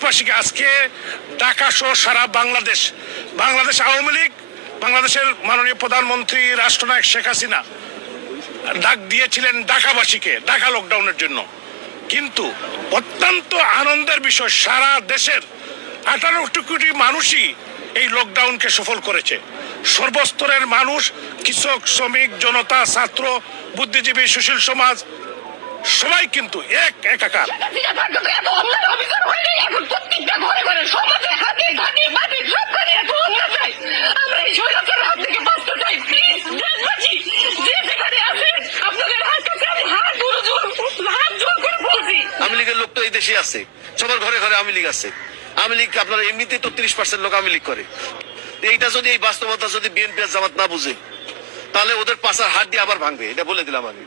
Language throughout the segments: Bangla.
দেশবাসীকে আজকে ঢাকা সহ সারা বাংলাদেশ বাংলাদেশ আওয়ামী লীগ, বাংলাদেশের মাননীয় প্রধানমন্ত্রী রাষ্ট্রনায়ক শেখ হাসিনা ডাক দিয়েছিলেন ঢাকাবাসীকে, ঢাকা লকডাউনের জন্য। কিন্তু অত্যন্ত আনন্দের বিষয়, সারা দেশের আঠারো কোটি মানুষই এই লকডাউনকে সফল করেছে। সর্বস্তরের মানুষ, কৃষক, শ্রমিক, জনতা, ছাত্র, বুদ্ধিজীবী, সুশীল সমাজ, সবাই কিন্তু এক, একাকার হাসিনা থাকতো তো এত অন্যায় অবিচার হয় নাই। এখন প্রত্যেকটা ঘরে ঘরে সমাজে হাতে ঘাটে মাটি সবখানে এত অন্যায় চাই আমরা এই স্বৈরাচারের হাত থেকে বাঁচতে চাই প্লিজ দেশবাসী যে যেখানে আছেন আপনাদের হাত কাছে আমি হাত জোর জোর হাত জোর করে বলছি আওয়ামী লীগের লোক তো এই দেশে আছে। সবার ঘরে ঘরে আওয়ামী লীগ আছে। আওয়ামী লীগ আপনার এমনিতে তো তিরিশ পার্সেন্ট লোক আওয়ামী লীগ করে। এইটা যদি, এই বাস্তবতা যদি বিএনপি জামাত না বুঝে, তাহলে ওদের পাশার হাত দিয়ে আবার ভাঙবে। এটা বলে দিলাম আমি।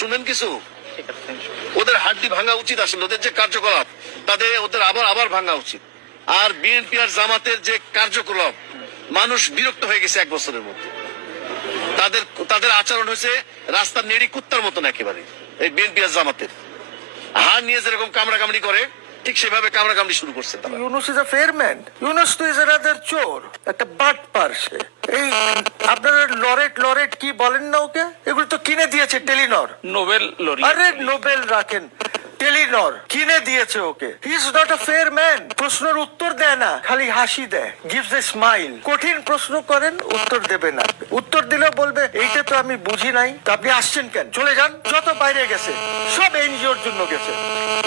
শুনেন কিছু? ওদের হাড্ডি ভাঙা উচিত আসলে। ওদের যে কার্যকলাপ তাদের ওদের আবার আবার ভাঙা উচিত। আর বিএনপি আর জামাতের যে কার্যকলাপ, মানুষ বিরক্ত হয়ে গেছে এক বছরের মধ্যে। তাদের তাদের আচরণ হয়েছে রাস্তার নেড়ি কুত্তার মতন একেবারে, এই বিএনপি আর জামাতের। হার নিয়ে যেরকম কামড়া কামড়ি করে ঠিক সেভাবে কামড়া কামড়ি শুরু করছে তারা। Yunus is a fair man Yunus তো ইজ আনাদার চোর একটা বাট পারছে এই আপনারা লরেট লরেট কি বলেন না ওকে? এগুলো তো কিনে দিয়েছে টেলিনর। নোবেল লরি আরে নোবেল রাখেন। টেলিনর, কিনে দিয়েছে okay. He is not a fair man প্রশ্নের উত্তর দেয় না, খালি হাসি দেয়। গিভস এ স্মাইল কঠিন প্রশ্ন করেন, উত্তর দেবে না। উত্তর দিলেও বলবে, এইটা তো আমি বুঝি নাই। তো আপনি আসছেন কেন? চলে যান। যত বাইরে গেছে, সব এনজিওর জন্য গেছে।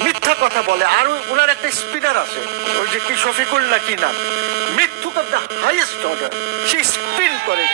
মিথ্যা কথা বলে। আর ওনার একটা স্পিনার আছে। ওই যে কি, শফিকুল না কি নাম? দ্য হাইয়েস্ট অর্ডার সে স্পিন করে